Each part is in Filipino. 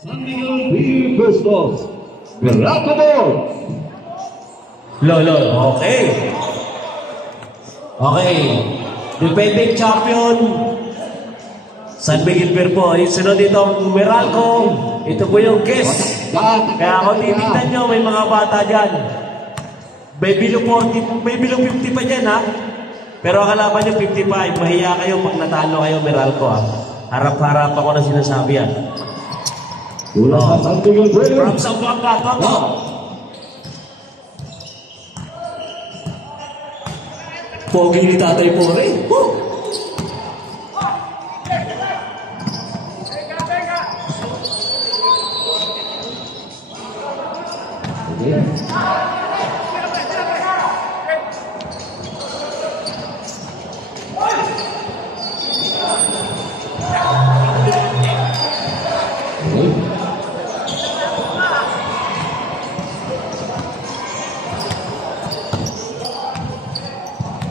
San Miguel B. Bustos, Miracle Board. Lolo, okay. Okay. Defending champion, San Miguel Beer po. Sunod dito ang Meralco. Ito po yung guest. Kaya kung titignan nyo, may mga bata dyan. May below 40, may below 50 pa dyan, ha? Pero ang kalaban nyo 55. Mahiya kayo pag natalo kayo, Meralco, ha? Harap-harap ako na sinasabi yan. From Zamboanga, Toto. Pogi ni Tatay Pore.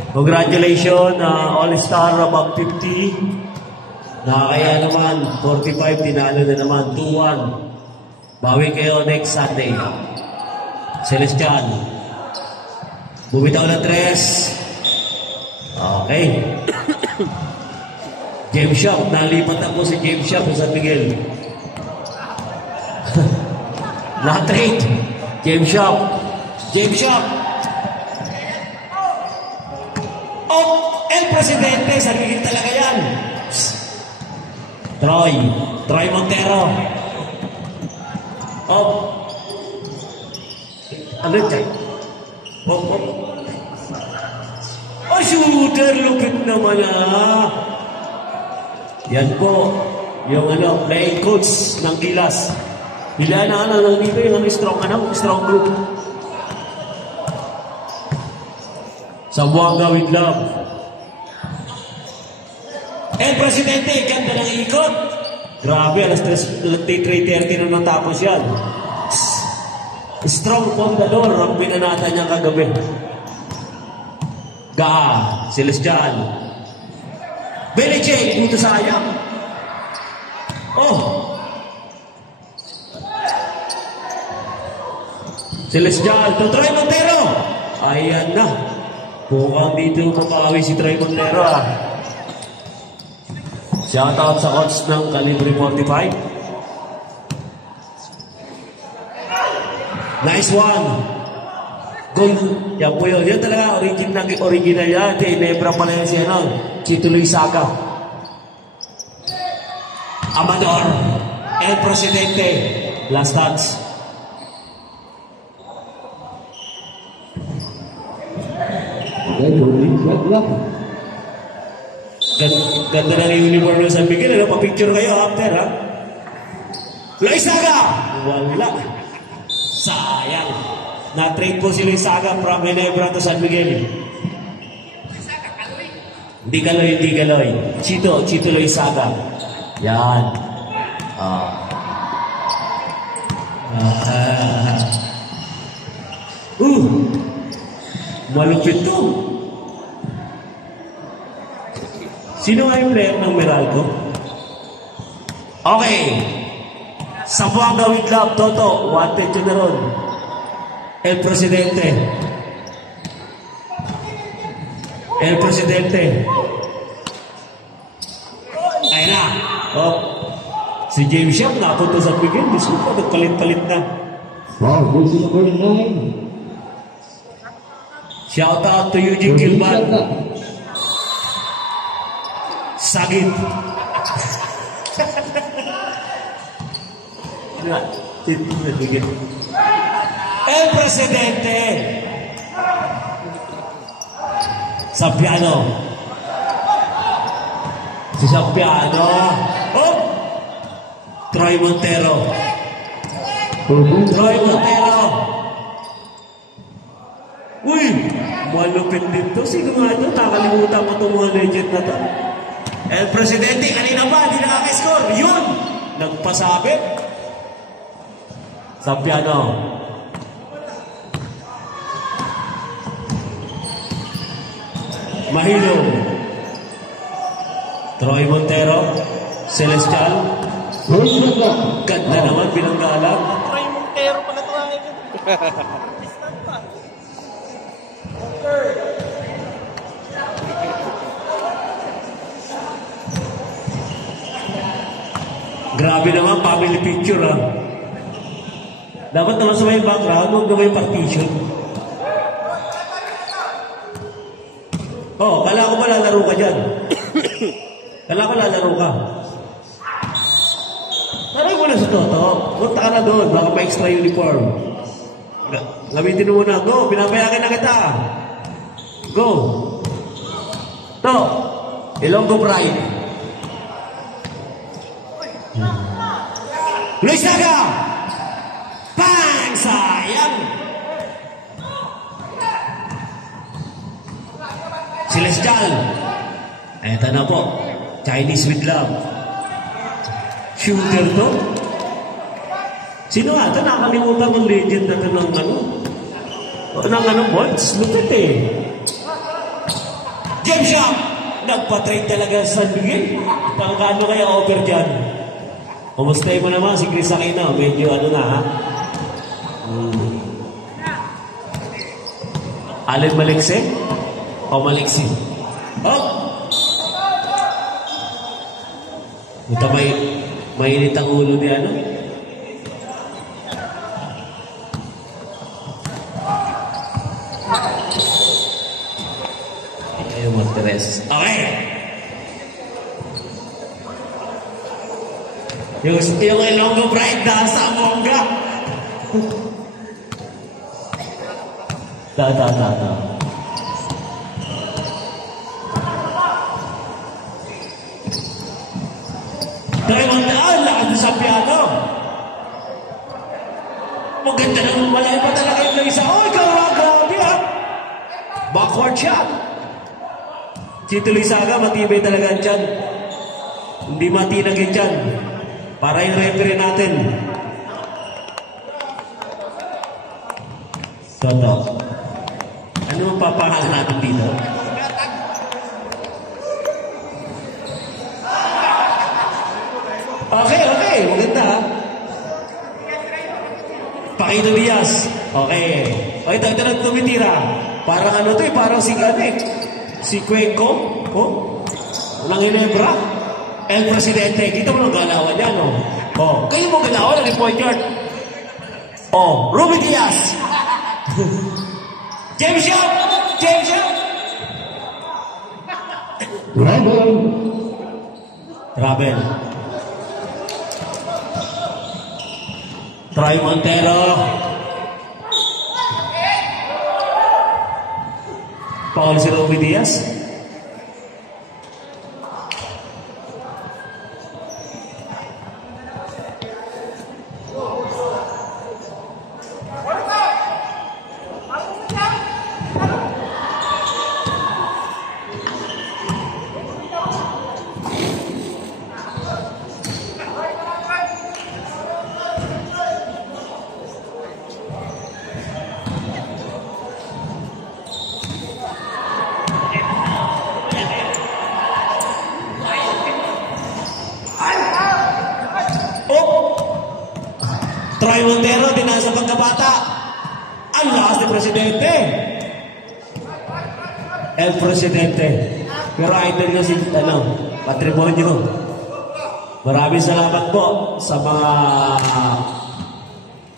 Congratulations, All-Star above 50. Nakakaya naman, 45, tinalo na naman, 2-1. Bawi kayo next Sunday. Celestial. Bumitaw na 3. Okay. James Shop, nalipat ako si James Shop sa San Miguel. Na-trade. James Shop. James Shop. Oh, El Presidente, San Miguel talaga yan. Troy Montero. Oh. Ano dyan? Oh. Oh, shooter, lupit naman Yan po, yung playing coach ng Gilas. Bila na dito yung strong group. Zamboanga with love. El Presidente, ganda ng ikot. Grabe, alas 3:30 na natapos yan. Strong pondador ang pinanata niya kagabi. Celestial. Belichick, dito sayang. Oh. Celestial, to Troy Montero. Ayan na. Mukhang dito mapawi si Troy Montero Shoutout sa coach ng Calibre 45. Nice one. Goal. Yan po yun. Yan talaga, original yan. Nebra pala yan si Chito Luisaga. Amador. El Presidente. Last touch. Ganda na yung uniform ng San Miguel. Pa-picture kayo after, ha? Luisaga! Wala. Sayang. Na-trade po si Luisaga from Ginebra to San Miguel. Hindi Kaloy. Chito Luisaga. Yan. Malupit to. Sino nga yung player ng Meralco? Okay. Zamboanga with love, Toto. Wanted yun na ron. El Presidente. Ayun na. Oh. Si James Shop napunta sa Miguel. Gusto ko, nagpalit-palit na. Wow, this is number 9. Shout out to Eugene Gilman. Sagit. El Presidente. Sampiano. Si Sampiano. Oh! Troy Montero. Uy! Malupit dito. Sino nga ito? Nakalimutan mo itong mga legend na ito. El Presidente, kanina ba? Hindi nakaka-score. Yun! Nagpasabit. Sampiano. Mahilo. Troy Montero. Celestial. First shot clock. Ganda naman, binanggalang. Try Montero pala tawagin yun. Grabe naman, family picture ah. Dapat naman sa may background, huwag na may partition. Oh, kala ko ba lalaro ka dyan? Kala ko lalaro ka. Taray mo na sa Toto. Punta ka na doon, baka pa extra uniform. Gamitin mo muna. Go, pinapayakin na kita. Go. To. Ilonggo Pride. Luis Naga! Bang! Sayang! Celestial. Eto na po. Chinese with love. Shooter to? Sino nga ito? Nakalimutan ng legend na ito ng points. Lupit eh. James Shop! Nagpa-trade talaga sa San Miguel. Pangkano kaya over dyan? Kumusta mo naman si Chris Aquino? Medyo na ha? Alin Maliksi? O Maliksi? Oh! Ito mainit ang ulo ni ano? Ayaw Monteres. Okay! Yung Ilonggo Pride na sa Amongga. Ta. Lakas sa piano. Maganda naman, malay pa talaga yung isa. Oh, grabe ha. Backward shot. Si Tulisaga, matibay talaga ang tiyan. Hindi matinag yung tiyan. Para yung referee natin. Toto. Ano ang papangalan natin dito? Okay. Maganda ha. Paquito Diaz. Okay. O ito na tumitira. Parang ano to eh. Parang si si Cuenco. Oh. Walang Ginebra. El Presidente. Kita mo ng galawan yan, no? Oh. Kayo mo galawan ng point guard. Oh. Ruby Diaz. James Shop. Travel. Troy Montero. Paul si Ruby Diaz. Troy Montero, dinasa pagkabata. Ang lakas ni Presidente. El Presidente. Pero idol nyo si, patrimonyo. Maraming salamat po sa mga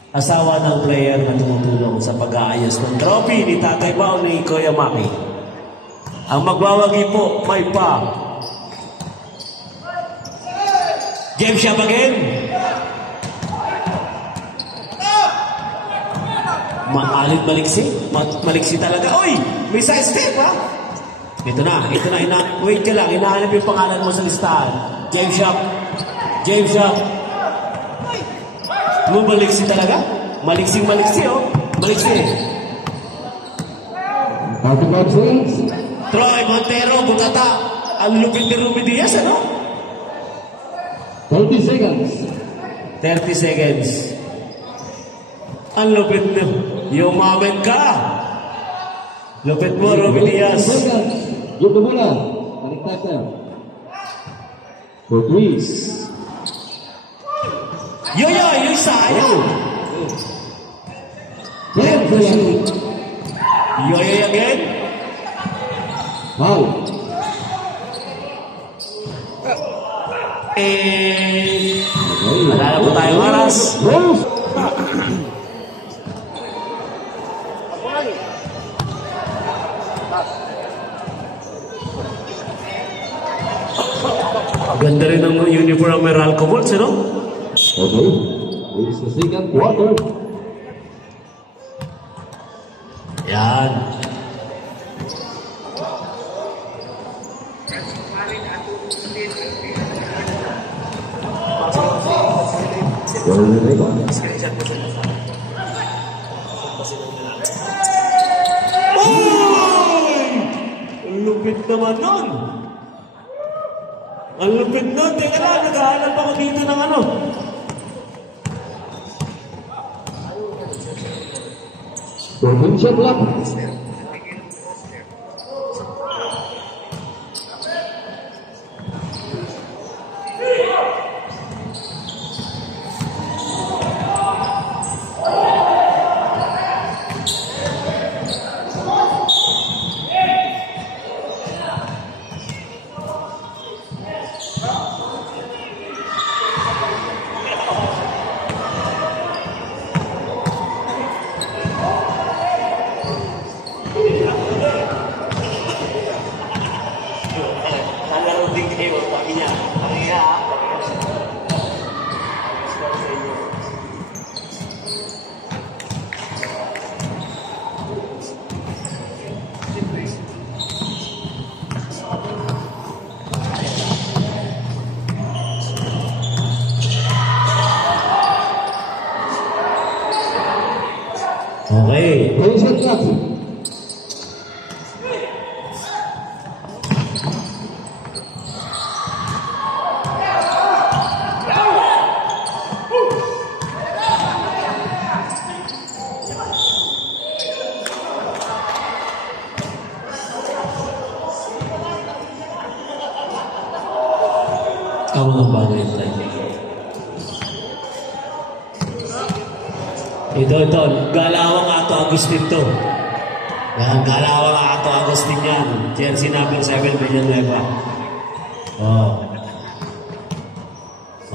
asawa ng player na tumutulong sa pag-aayos ng trophy ni Tatay Bao ni Kuya Maki. Ang magwawagi po, may pa. James Shop again. Maalit maliksi talaga. Oy! May side step ha? Ito na. Wait ka lang. Hinahanap yung pangalan mo sa listahan. James Shop. Maliksi talaga? Maliksi oh. Maliksi. Troy Montero, butata. Ang lupit ni Ruby Diaz, ano? 30 seconds. 30 seconds. Ang lupit na. Yumamen ka. Lupit mo, Ruby Diaz. Yung muna. Balik tayo. For please. Yung sayang. Ten to shoot. Yoyoy again. Foul. And wala na po tayong oras. Rose. Ganda rin ang uniform ng Meralco Bulls, ano? Okay. It's the second quarter. Yan. Well, they got it. Ang lupit naman nun. Ang lupit nun. Teka lang, naghahanap ako dito ng ano. Open shot clock. Nalaro din kayo, sabi niya. Sabi niya, okay. Open shot clock. Tama ng bagay yung tayo. Ito, galawang Ato Agustin to. Yan, galawang Ato Agustin yan. Jersey number 7, Villanueva. Oh.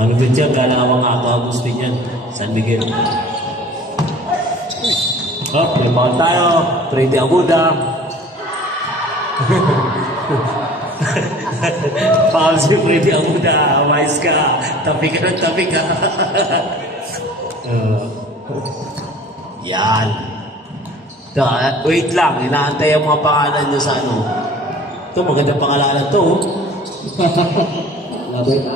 Malupit yan, galawang Ato Agustin yan. San Miguel. Oh, may ball tayo. Freddy Aguda. Foul si Freddy Aguda. Wise ka. Tabi ka ng tabi ka. Yan. Wait lang. Inaantay ang mga pangalan nyo sa ano. Ito, maganda pangalan to.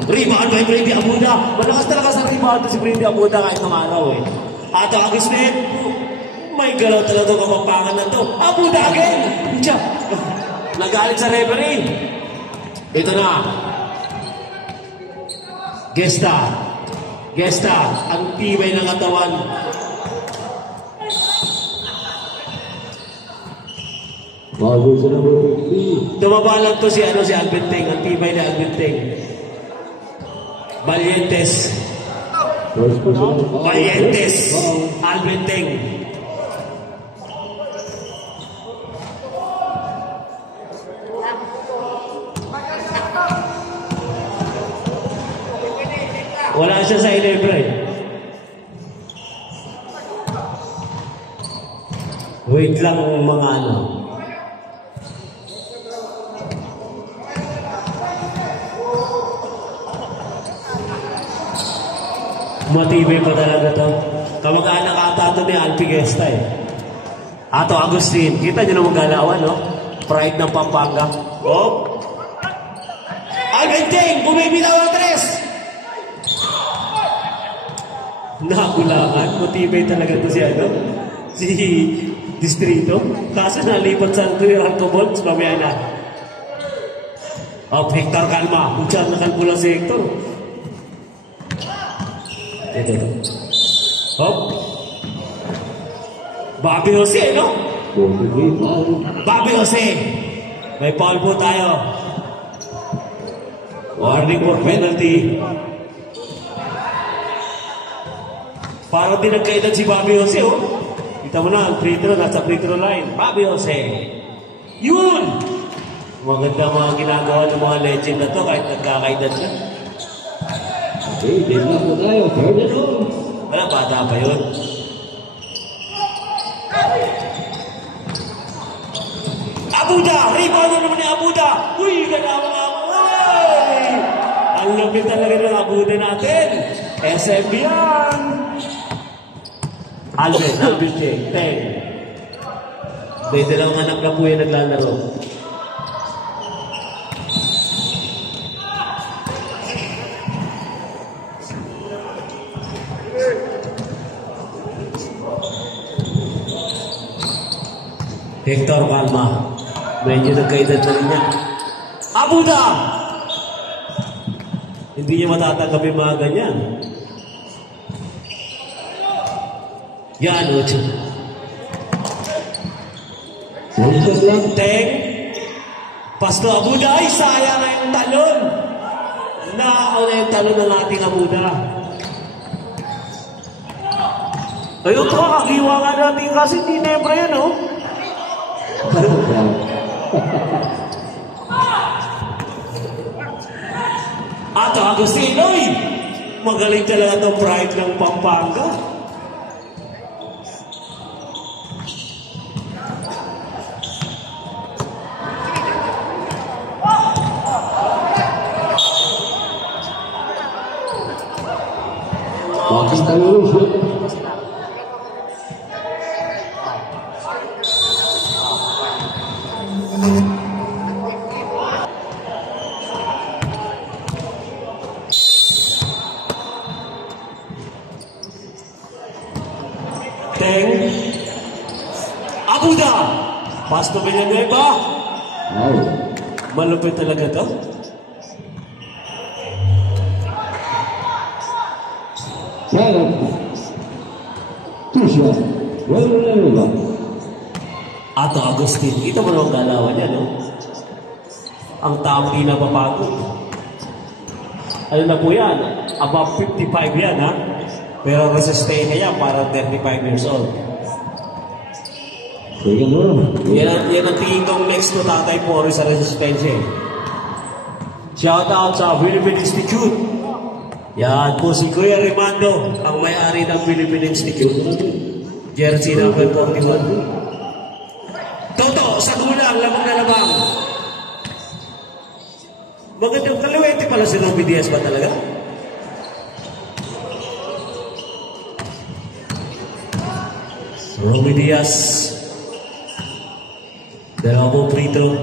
Rebound by Freddy Aguda. Malakas talaga sa rebound si Freddy Aguda kahit ng araw eh. Ato Agustin. May galaw talaga kapapangan na to. Aguda again. Nagalit sa referee. Ito na. Gesta. Ang tibay ng katawan. Foul sa number 3. Dumabalang to si Alvin Teng. Ang tibay na Alvin Teng. Valientes. First personal foul. Valientes. Alvin Teng. Wala siya sa 11 eh. Wait lang mga ano. Matibay pa talaga to. Kamag-anak ata ito ni Alpi Gesta eh. Ato Agustin. Kita nyo naman galawan, no? Pride ng Pampanga. Oh! Alvin Teng! Bumibitaw ang tres! Nakulangan. Matibay talaga to si ano? Si Distrito. Kaso nalipat sa Meralco Bulls. Mamaya na. Oh, Hector Calma. Putsyan na kalpula si Hector. Ito. Hop. Bobby Jose, no? Bobby Jose. May foul po tayo. Warning for penalty. Parang din nagkailan si Bobby Jose, oh. Kita mo na, ang free throw, nasa free throw line. Bobby Jose. Yun! Maganda mga ginagawa ng mga legend na to kahit nagkakailan na. Okay, din na po tayo. Third and all. Wala, bata pa yun. Abuda! Rebound na naman ni Abuda! Uy, ganda mga uy! Ang lupit talaga ng Abuda natin. SMB yan! Alvin J. 10. May dalawang anak na po yung naglalaro. Hector Palma. Medyo nagkaedad na rin niya. Abuda! Hindi niya matatanggap yung mga ganyan. Yan, Ocho. Sunset lang. Teng. Pasto Abuda. Ay, sayang na yung talon. Nakakaw na yung talon ng ating Abuda. Ayun to, kagiwa nga natin kasi tinebra yan, oh. Ato Agustino, magaling talaga itong pride ng Pampanga. Bakit tayo rin? Teng. Abuda. Pasto Villanueva. Wow. Malupit talaga to. Talent. Tusha. Well, Ato Agustin. Ito mo lang galawan niya, no? Ang taong di na mapagod. Ano na po yan? Above 55 yan, ha? Pero resistay na yan para 35 years old. Sige mo. Yan ang tingin kong next to Tatay Pori sa resistensya. Shout out sa Philippine Institute. Yan po si Kuya Rimando, ang may-ari ng Philippine Institute. Jersey number 41. Toto, sa gulang, lamang na lamang. Magandang kaluwete pala si Robby Diaz ba talaga? Robby Diaz. Dalawa po free throw.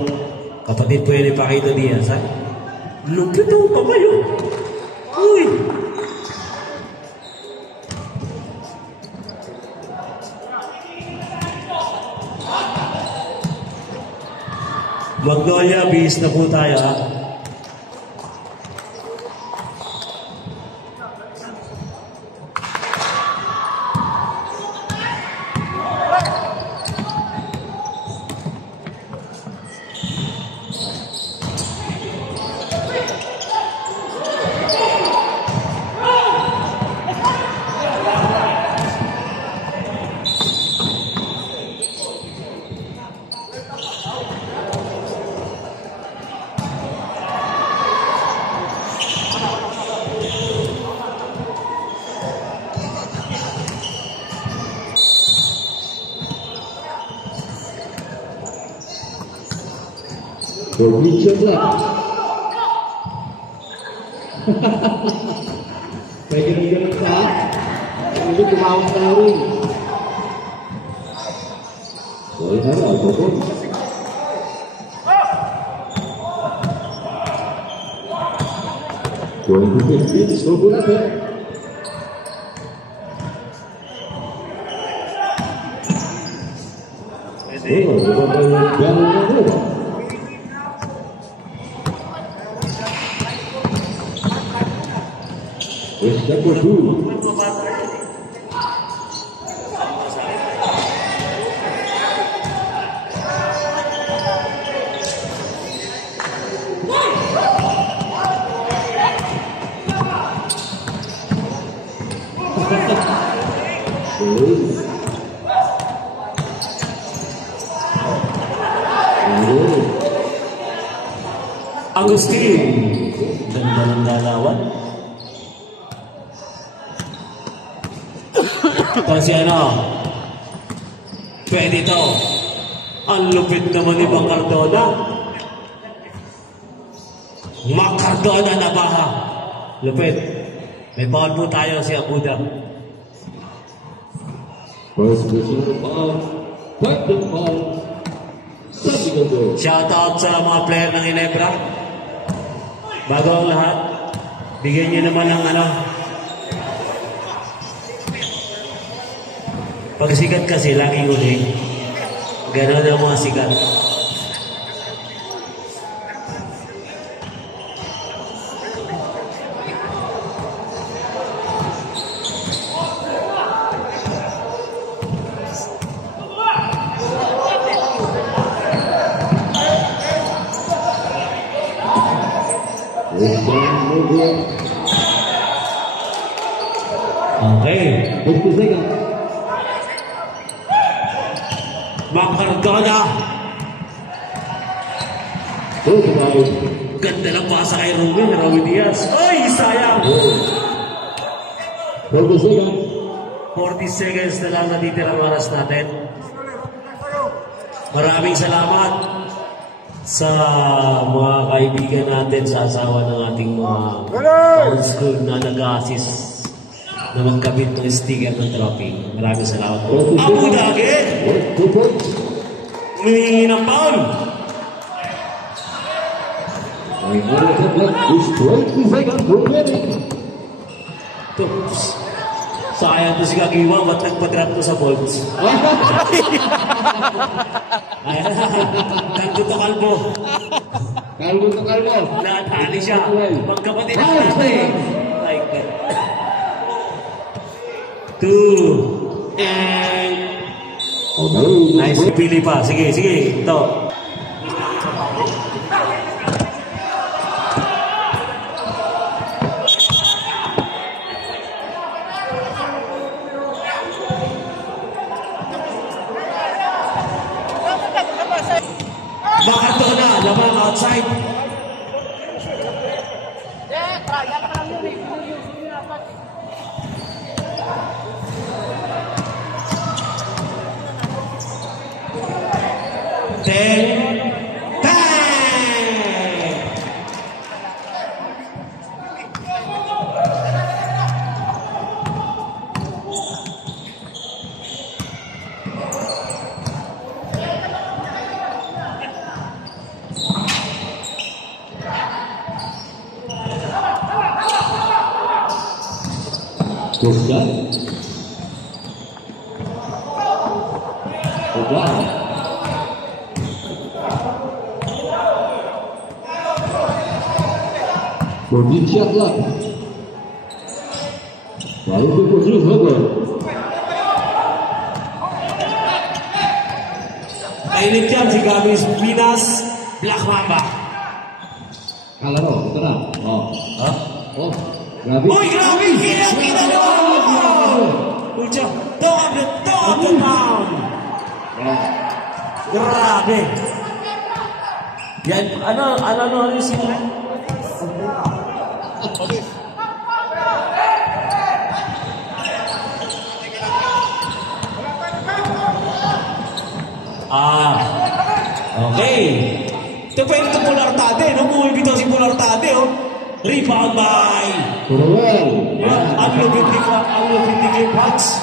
Kapatid po yan ni Paquito Diaz, ha? Lupit ako pa kayo. Uy! Magnolia, bihis na po tayo, ha? Richard lang. Pwede rin ganun ka. Hindi tumawag na rin. Sorry na rin, ako po. Going to 15, so good at it. Oh, maganda yung bell na rin. It's number 2. Agustin. Ganda ng lalawan. Ito si ano. Pwede ito. Ang lupit naman ni Mang Cardona. Mang Cardona na baha. Lupit. May bawal po tayo si Abuda. First position foul. Second foul. Second goal. Shout out sa mga player ng Ginebra. Bago ang lahat, bigyan nyo naman ng ano. Pag sikat kasi, laging uli. Ganon ang mga sikat. Okay. 50 seconds. Mang Cardona. First foul. Ganda lang pasa kay Robin Diaz. Ay, sayang. 30 seconds. 40 seconds na lang natitirang oras natin. Maraming salamat sa mga kaibigan natin sa asawa ng ating mga old school na nag-assist na magkabit ng sticker ng trophy. Maraming salamat po. Abu Dhabi! 2 points. Humingi ng foul! And what is is 20 seconds remaining. Oops. Sayang to si Kagiwa, ba't nagpa-drop to sa bolts? Ayan, nandito to kalbo. Kalbo to kalbo. Nakatali siya. Magkapatid ang natin. Like that. 2 and nice. Pili pa. Sige, sige. Ito. Cardona, lamang outside. Good shot. Wow. Good shot lah. Lalu diputus Hogor. Mainit yan si Gabis Pinas Black Mamba. Kalau tenang. Oh. Hah? Oh. Grabe. Uy, grabe! Kina naman! Ucha, talk of the town! Grabe! Yan, ano yung sila? Okay. Ito pwede ito Pulartade, no? Bumibitaw si Pulartade, oh. Rebound by Cruel. ang lupit ni Clip Hutch.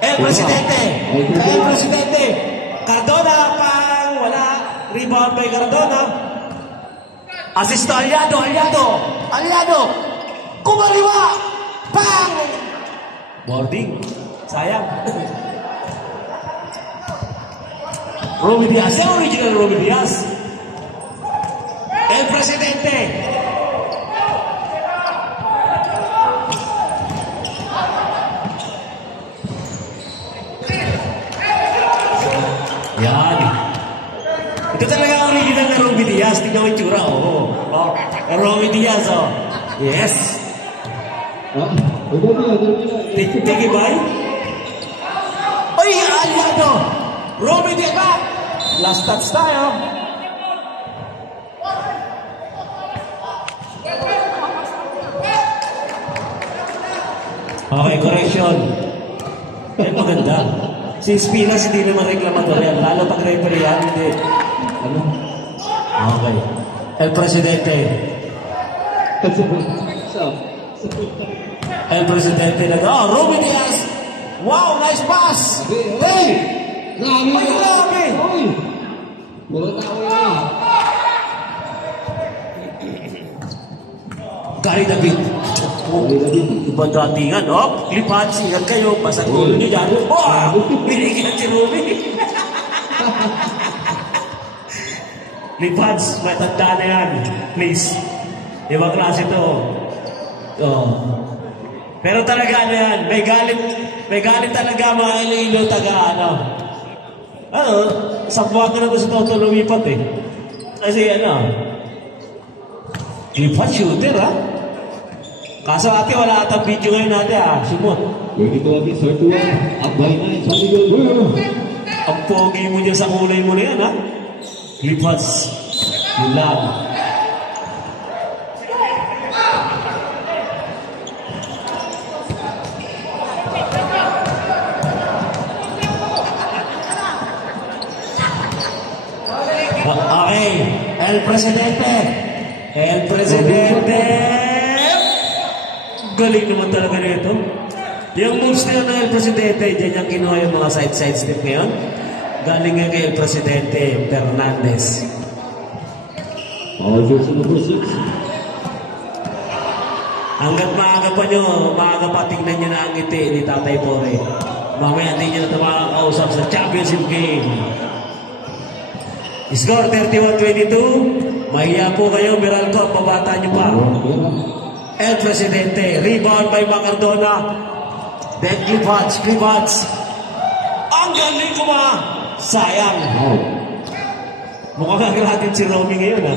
El Presidente. Cardona pang wala. Rebound by Cardona. Assist Aliado. Kumaliwa. Pang. Boarding. Sayang. Romy Diaz. Yung original Romy Diaz. El Presidente. Yan. Ito talaga ang original na Romy Diaz. Tingnan mo yung tsura. Romy Diaz. Yes. Tiki bay. Oy, Aliado. Romy Diaz. Last touch tayo. Okay, correction. Yan maganda. Si Espinas hindi naman reklamador yan. Lalo pag referee yan, hindi. Ano? Okay. El Presidente. El Presidente na. Oh, Ruben Diaz. Wow, nice pass. Hey! Grabe! Ay, grabe! Uy! Mga tao yan. Gary David. Ibang datingan, oh. Lipat, ingat kayo. Basag ulo niyo dyan. Oh! Binigyan si Ruben. Lipads, matanda na yan. Please. Ibang klase to. Oh. Pero talaga ano yan, may galit talaga mga Iloilo taga ano. Ano, sakwa ko na gusto ito lumipat eh. Kasi ano, lipat shooter ha. Kaso ate wala atang video ngayon natin ha, simot. Begitu lagi Sortua, Abay na, San Miguel. Ang pogi mo dyan sa kulay mo na yan ha. Lipas. Yun lang. Okay. El Presidente. El Presidente. Galing naman talaga nito. Yung moves na ng El Presidente, dyan yung kinuha yung mga side step ngayon. Galing nga kay El Presidente Fernandez. Our jersey number 6. Hanggat maaga pa tingnan nyo na ang ngiti ni Tatay Pore. Mamaya hindi nyo na ito makakausap sa championship game. Score 31-22. Mahiya po kayo, Meralco, pabata nyo pa. El Presidente, rebound by Macardona. Then Clipats. Ang galing ko ba? Sayang. Mukhang natin si Romy ngayon ha.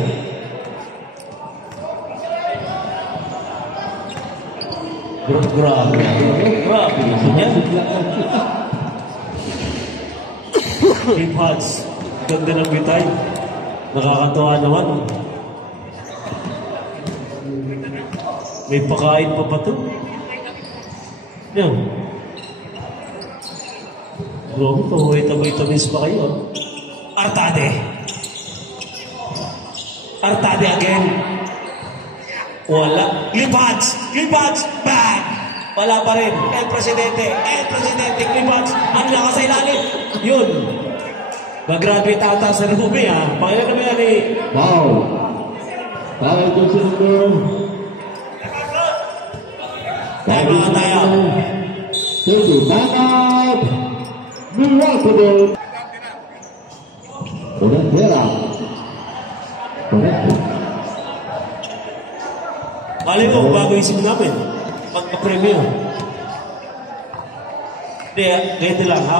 Grabe. Clipats. Ganda ng bitay. Nakakatuwa naman. May pakain pa ba ito? Yan. Grabe, pahuway-tamis pa kayo. Artade again. Wala. Clipats, bang! Wala pa rin. El Presidente, Clipats. Ang lakas sa ilalim. Yun. Mag-graduate ata sa Ruby ha. Pakilan naman yan eh. Wow. Our jersey number. Tayo mga tayo. Thank you. Backup. Miracle. Correntera. Mali mo, bago isip namin. Magpa-preview. Hindi, ganito lang ha.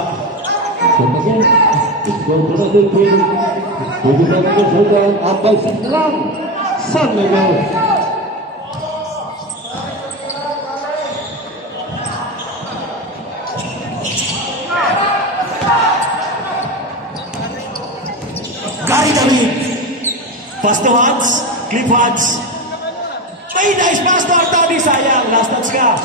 Score berarti pin. Tujuan kesulitan Abay serang San Miguel. Gary David. Pass to Hans. Clip Hans. May nice pass to Artadi. Sayang. Last touch ka.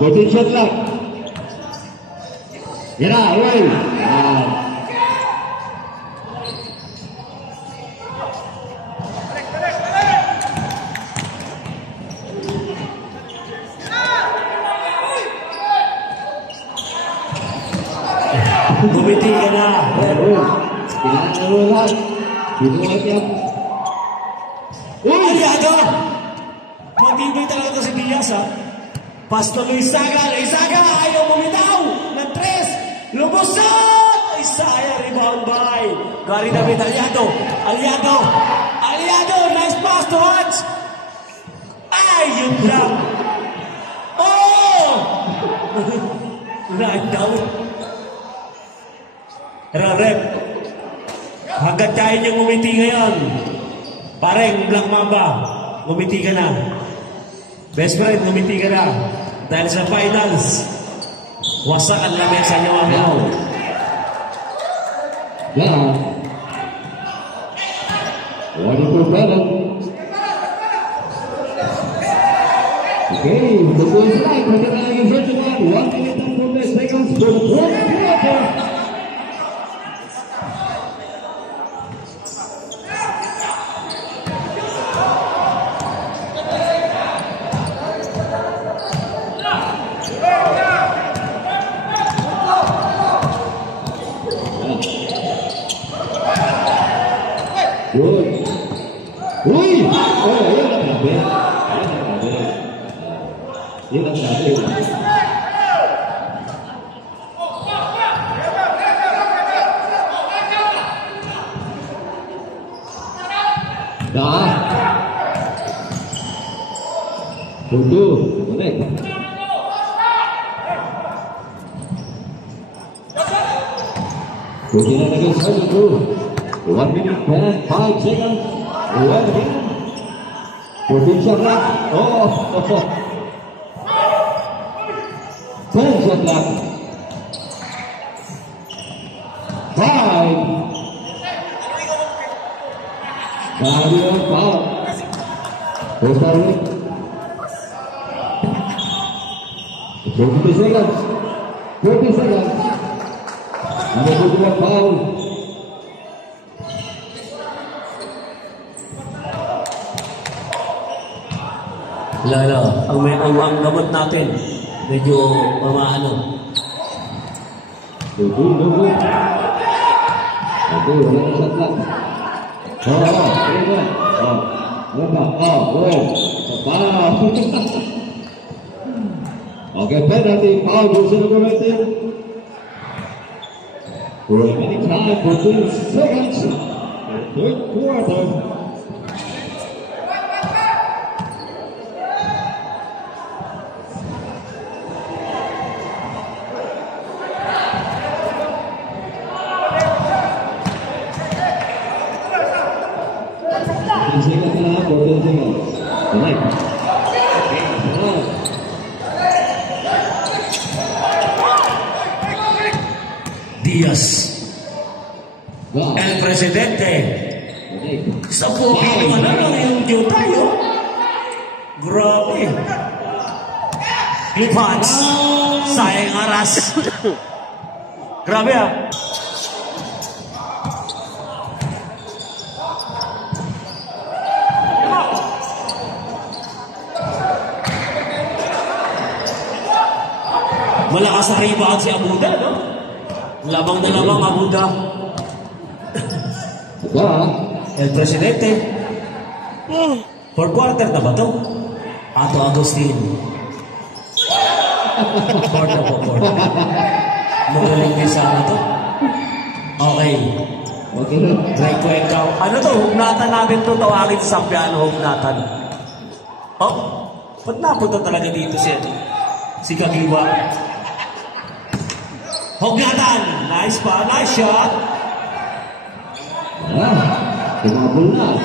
Body shot lang. Ira, away. Bumiti ka na. Kailangan lang. Dito lang yan. Elias, ha? Pass to Luisaga. Luisaga, ayaw bumitaw. Ng 3. Lumusot! Isaya, rebound by Gary David Aliado. Aliado! Aliado! Nice pass to Hodge! Ay, yun lang. Oh! Right down. Rep. Hanggat kaya niyong umiti ngayon. Pareng Black Mamba, umiti ka na. Best friend, umiti ka na. Dahil sa finals, wasak ang lamesa niyo mamaya. Yeah. Wonderful battle. Okay, the goal strike. We're going to use it again. 1 minute and 40 seconds for the fourth quarter. Good. Uy! Oh, yun ang sabi. Yun ang sabi. Tutu, boleh. Tujuan lagi satu tu. 1 minute and 5 seconds. 1 minute. Tujuh shot left. Oh. 10 shot left. 5. Mario foul. Total 20 seconds. 20 seconds. Ada kedua foul. Lalo, ang gamot natin, medyo mamaano. Tunggu. Aduh, wala na shot lang. Okay, penalty, foul, Jose Gomete. Remaining time for 2 seconds. Third quarter. Diaz, El Presidente. Sa puking naman lang yung diyo tayo. Grabe. Flip hands. Sayang aras. Grabe ah. Malakas sa rebound si Abuda, no? Labang na labang Abuda. El Presidente. 4 quarter na ba ito? Ato Agustin. 4 na po, 4. Magaling din sana ito. Okay. Try ko ikaw. Ano to? Hugnatan natin ito. Tawagin sa Sampiano, hugnatan. Oh, ba't napunta talaga dito si Kagiwa? Hugnatan! Nice pa, nice shot! Tumabol na.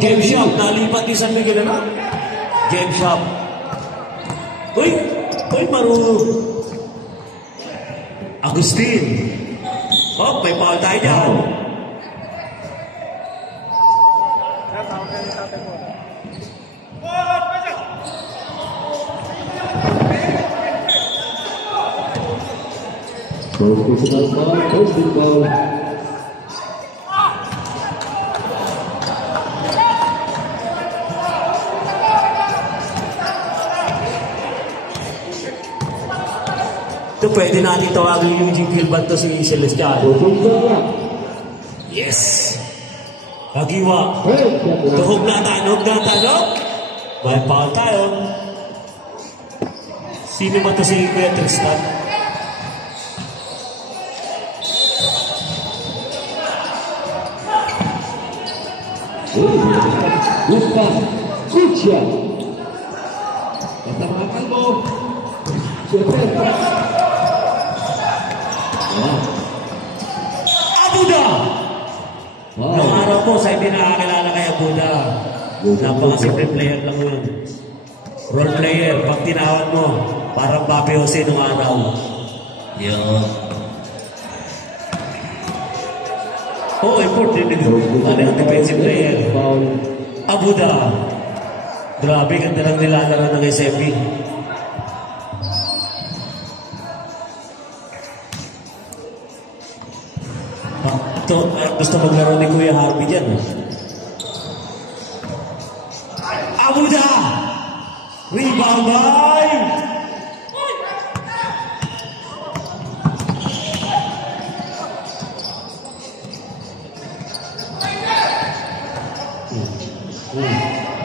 Game shot, nalipat din sa Miguel na. Game shot. Uy, marunong. Agustin. Oh, may foul tayo dyan. Personal foul, posting foul. Ito pwede natin tawagin yung Eugene Gilbert to si Celestial. Yes! Kagiwa. Ito hugnatan, no? May foul tayo. Sino ba ito si Kuya Tristan? Gusta Kucha. Kasamakan mo. Siyempre. Abuda! Noong araw po, sa hindi nakakilala kay Abuda. Napakasimple player lang yun. Role player, pag tinawag mo, parang Papi Jose noong araw. Yun. Oh, important din ito. Ano yung defensive player? Abuda. Grabe, ganda lang nilalaro ng SFB. Gusto maglaro ni Kuya Harvey dyan. Abuda! Rebound by...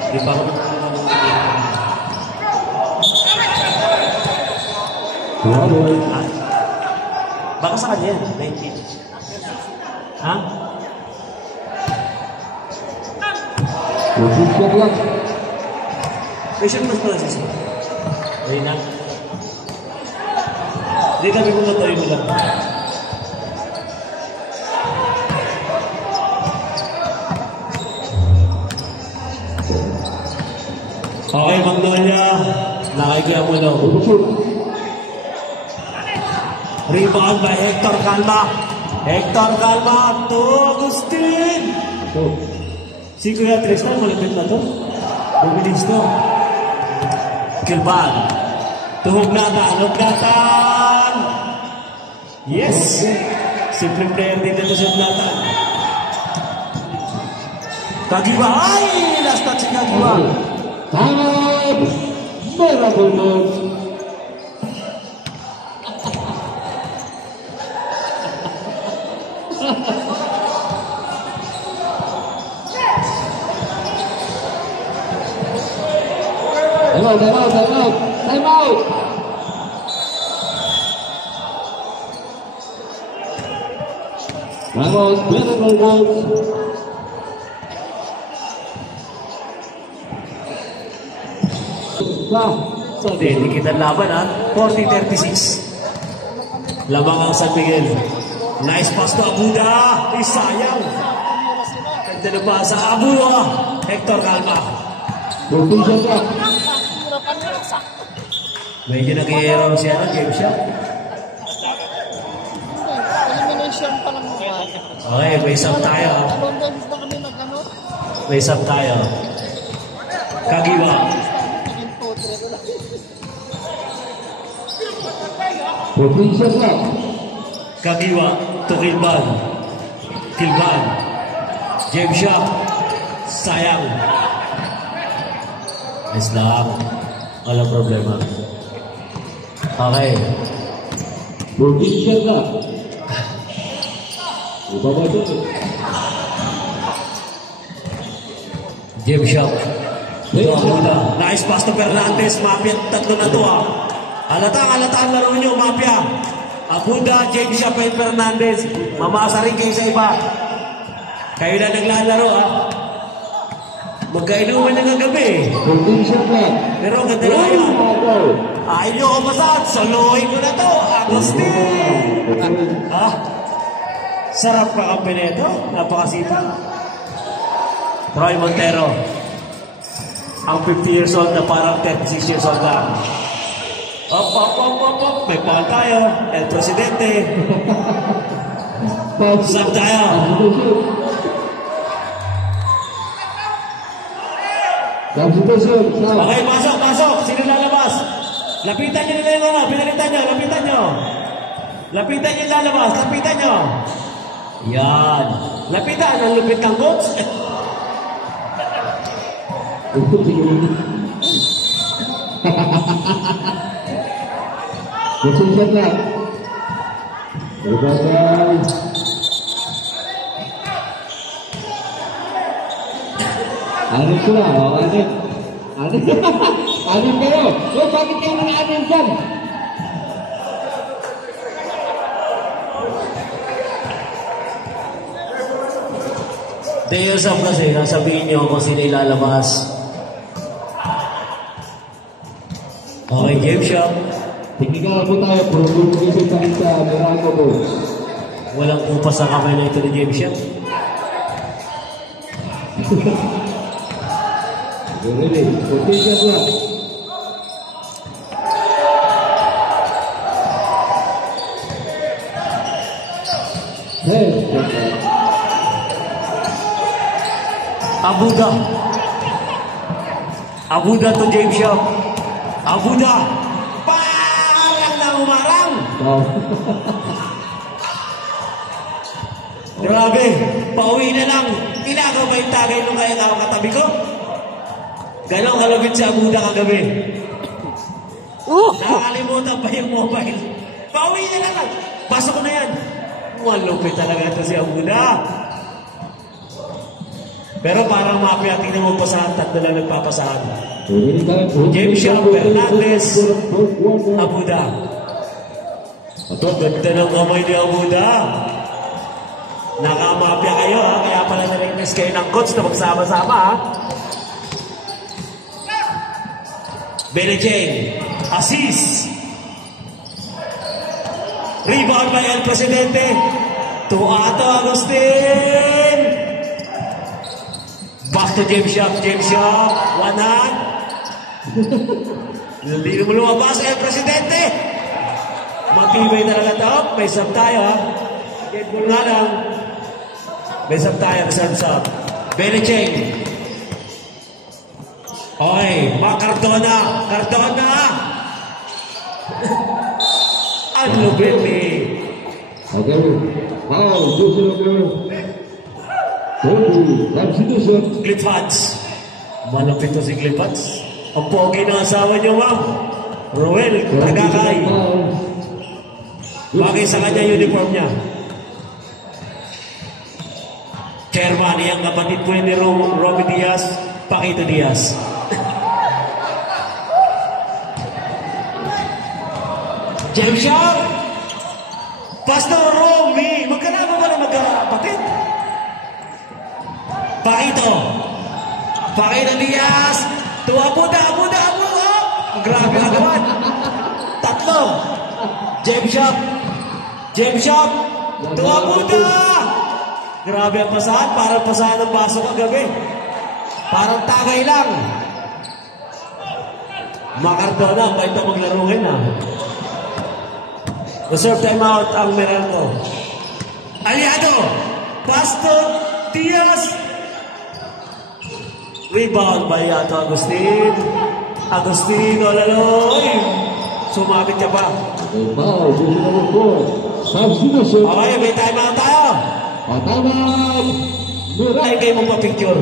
Di pa ako baka sa kanya, 19. Ha? Pressure mas pala siya. Ayun na. Hindi kami kung matuloy mo lang. Okay, Magnolia. Nakikita mo daw. Rebound by Hector Calma. Hector Calma to Agustin. Si Kuya Tristan, malapit na to. Bumilis to. Kilban. Tuhugnatan. Hugnatan. Yes. Simple player din ito si Hugnatan. Kagiwa. Ay! Last touch si Kagiwa. Time! Miracle move! Time out! Ramos, miracle move! So, hindi kita laban ha. 40-36. Lamang ang San Miguel. Nice pass to Abuda. Sayang. Ganda na pa sa Abuda. Hector Calma. Medyo nag-i-error siya ng game shot. Elimination pa lang mga. Okay, may sub tayo. May sub tayo. Kagiwa. Kagiwa to Kilban. Kilban. Game shot. Sayang. Nice lang. Walang problema. Okay. Provincial na. Ibaba dito. Game shot. Ito ang muna. Nice pass to Fernandez. Mafia, tatlo na to ha. Halata ang laro nyo, Mafia. Abuda, James Shapel Fernandez. Mamasa rin kayo sa iba. Kayo na naglalaro ha. Magkainuman na ng gabi. Pero ganda na kayo. Ayaw nyo ako masat. Solohin ko na to. Agustin. Sarap pa kampi nito. Napakasipag. Troy Montero. Ang 50 years old na parang 36 years old na. Op. May pahal tayo. El Presidente. Sab tayo. Okay, pasok. Sino lalabas? Lapitan nyo nila yung ano. Pinalitan nyo. Lapitan nyo lalabas. Lapitan nyo. Yan. Lapitan. Ang lupit ng coach. Susunod na. Ano sila? Ano Anim kayo. So, bakit kayo nang-anim dyan? Day of kasi, nasabihin niyo kung sino ilalabas. Okay, game shot. Tingnan po tayo, provocation pa rin sa Meralco Bulls. Walang upas sa kamay na ito ni game shot. Ready, provocation lang. Abuda. Abuda to James Shop. Abuda. Parang na umarang. Wow. Grabe. Pauwi na lang. Ilagaw ba yung tagay nung kaya nga katabi ko? Ganon kalabit si Abuda kagabi. Nakakalimutan pa yung mobile. Pauwi na lang. Pasok ko na yan. Malupit talaga ito si Abuda. Pero parang mafia, tingnan mo pasahan, tatlo lang nagpapasahan. James Shop, Fernandez, Abuda. Ito, ganda ng kamay ni Abuda. Nakamafia kayo ha, kaya pala na-request kayo ng coach na magsama-sama ha. Benejeng, assist. Rebound by El Presidente. Tuato Agustin. Back to James Shop, one hand. Hindi mo lumabas, El Presidente. Matibay talaga ito. May sub tayo ha. Get ball nga lang. May sub tayo, reserve sub. Benecheng. Okay, Cardona. Cardona. Ang lupit eh. Okay, wow, substitution. Glifats. Malapit to si Glifats. Ang pogi ng asawa niyo, ma'am. Roel, Tagakay. Bagay sa kanya uniform niya. Chairman, yung kapatid po ni Romy Diaz, Paquito Diaz. James Shaw. Pastor Romy. Magkalaman ba na magkakapatid? Paquito. Paquito Diaz. Abuda. Oh, grabe agad. Tatlo. James Shop. Abuda. Grabe ang pasahan. Parang pasahan ng baso kagabi. Parang tagay lang. Cardona. Bait na maglaro ngayon ha. Reserve timeout ang Meralco. Aliado. Pastor Diaz. Rebound by Yato Agustin. Olaloy. Sumabit ka pa. Wow, substitution. Okay, may timeout tayo. Timeout. Ay, kayo mong pa-picture.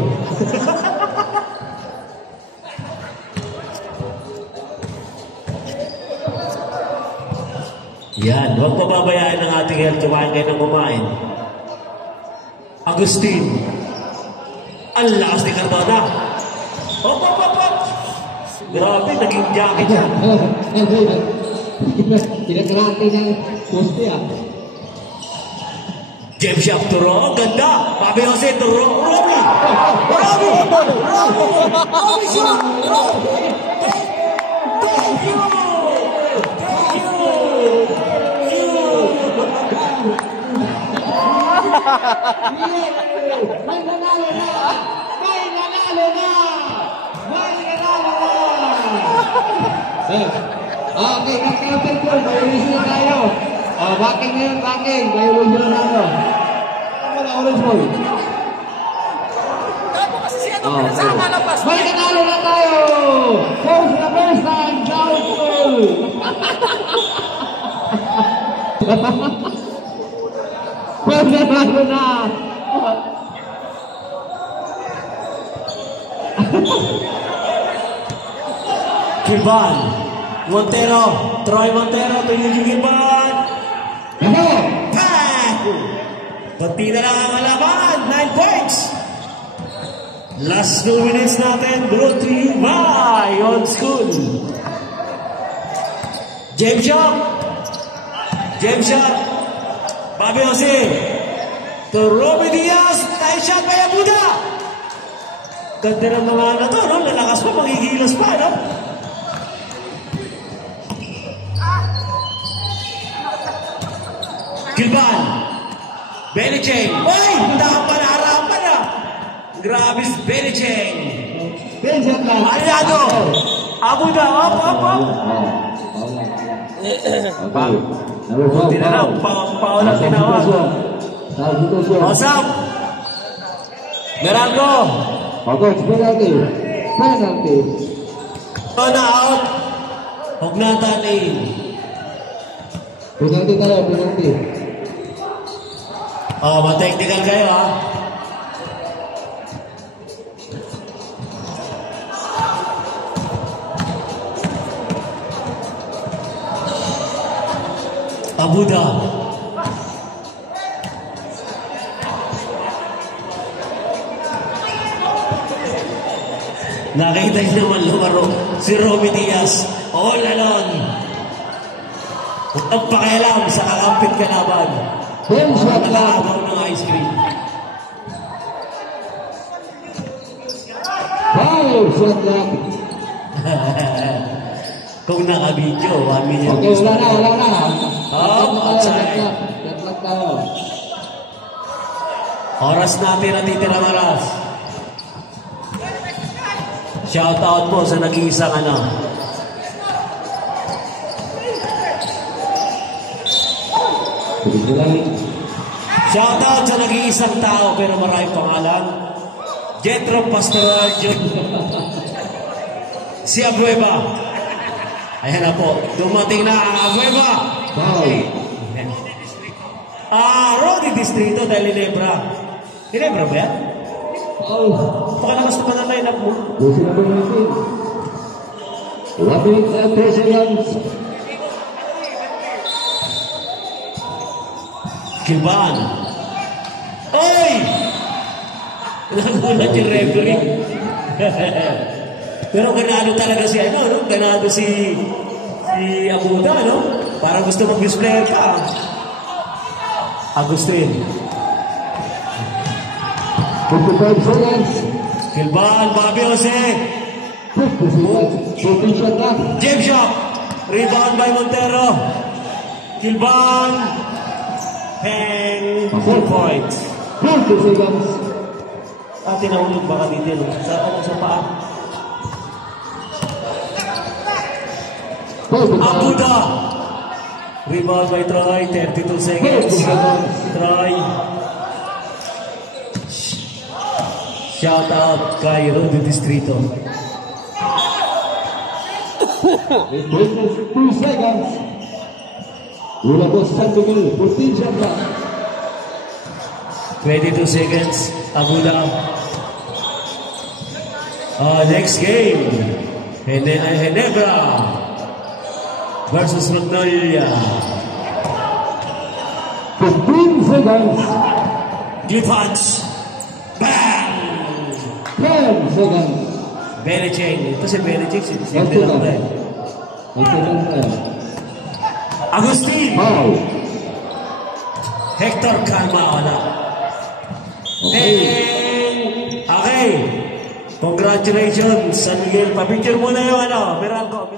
Yan, huwag pababayaan ng ating health. Kumain kayo ng kumain. Agustin. Ang lakas ni Cardona. Hop. Grabe, naging jacket siya. Kinakarate ng poste ah. James Shop, Turo. Ganda. Pabi Jose, Turo. Romy shot. Thank you. May nanalo na! Okay, kakapin po. May orange na tayo. Backing ngayon, backing. May orange na tayo. Wala orange ball. May nanalo na tayo! For the first time, doubtful! Nanalo na! Kirban. Montero. Troy Montero. Pinigil Kirban. Pati na lang ang alaman. 9 points. Last 2 minutes natin. Brought to you by Diamond School. James Shop. Bobby Jose. To Robby Diaz. Nice shot by Abuda. Ganda ng mga ano to, no? Lalakas pa, magigilas pa, no? Gilban. Belicheng. Uy! Nakapalarapan na. Grabe si Belicheng. Aliado. Abuda. Up. Tinanong. Paulang tinawag. Osap. Meralco. Okay, penalty. Tona out. Huwag na tali. Penalty tayo, penalty. Oh, ma-technical kayo, ha? Abuda. Nakita niyo naman lumaro si Robby Diaz. All alone. Huwag pakialam sa kakampit kalaban. Nakakabaw ng ice cream. Foul shot clock. Kung naka-video, 1 million. Okay, wala na. Outside. Shot clock tayo. Oras natin natitira maras. Shout out po sa nag-iisang ano. Shout out sa nag-iisang tao pero maraming pangalan. Jetro Pastoral Jr. Si Abueva. Ayan na po. Dumating na ang Abueva. Rodi Distrito dahil Ginebra. Ginebra ba yan? Pakalakas naman ang line-up mo. Busi na penalty. 1 minute and 3 seconds. Gilban. Oy! Nagulat yung referee. Pero ganado talaga si ano, no? Ganado si Abuda, no? Parang gusto mag-display pa. Agustin. 55 seconds. Gilban, Bobby Jose. 50 seconds. Shooting shot clock. James Shop. Rebound by Montero. Gilban. Hang. 4 points. 40 seconds. Tinahulog baka dito, no? Sa paa. Abuda. Rebound by Troy. 32 seconds. Troy. Shout out kay Rodi Distrito. 2 seconds. Wala po San Miguel. 14 shot clock. 22 seconds. Abuda. Next game. Ginebra versus Magnolia. 15 seconds. Punch. Bang! 10 seconds. Belicheng. Ito si Belicheng. Simple lang tayo. Agustin. Foul. Hector Calma. Wala. Okay. Congratulations, San Miguel. Papicture muna yung ano. Meralco.